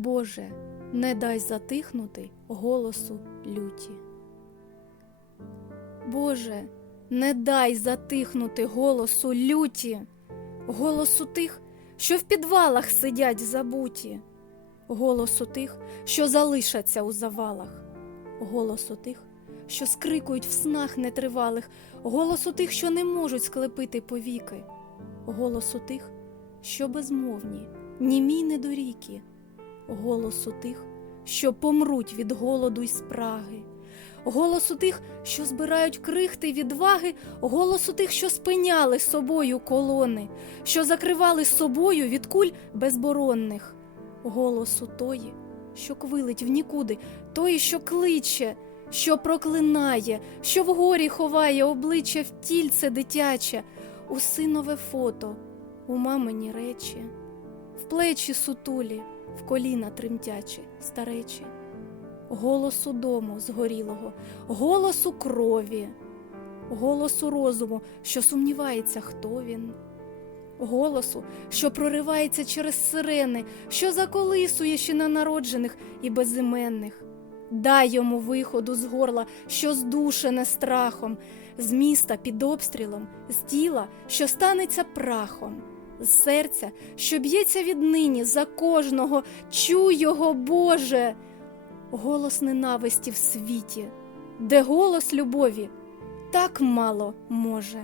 Боже, не дай затихнути голосу люті. Боже, не дай затихнути голосу люті, голосу тих, що в підвалах сидять забуті, голосу тих, що залишаться у завалах, голосу тих, що скрикують в снах нетривалих, голосу тих, що не можуть склепити повіки, голосу тих, що безмовні, німі недоріки, голосу тих, що помруть від голоду й спраги, голосу тих, що збирають крихти відваги, голосу тих, що спиняли собою колони, що закривали собою від куль безборонних, голосу тої, що квилить в нікуди, тої, що кличе, що проклинає, що вгорі ховає обличчя в тільце дитяче, у синове фото, у мамині речі, в плечі сутулі, в коліна тремтячі, старечі, голосу дому згорілого, голосу крові, голосу розуму, що сумнівається, хто він. Голосу, що проривається через сирени, що заколисує ще ненароджених і безіменних. Дай йому виходу з горла, що здушене страхом, з міста під обстрілом, з тіла, що станеться прахом, з серця, що б'ється віднині за кожного, чуй його, Боже, голос ненависті в світі, де голос любові так мало може.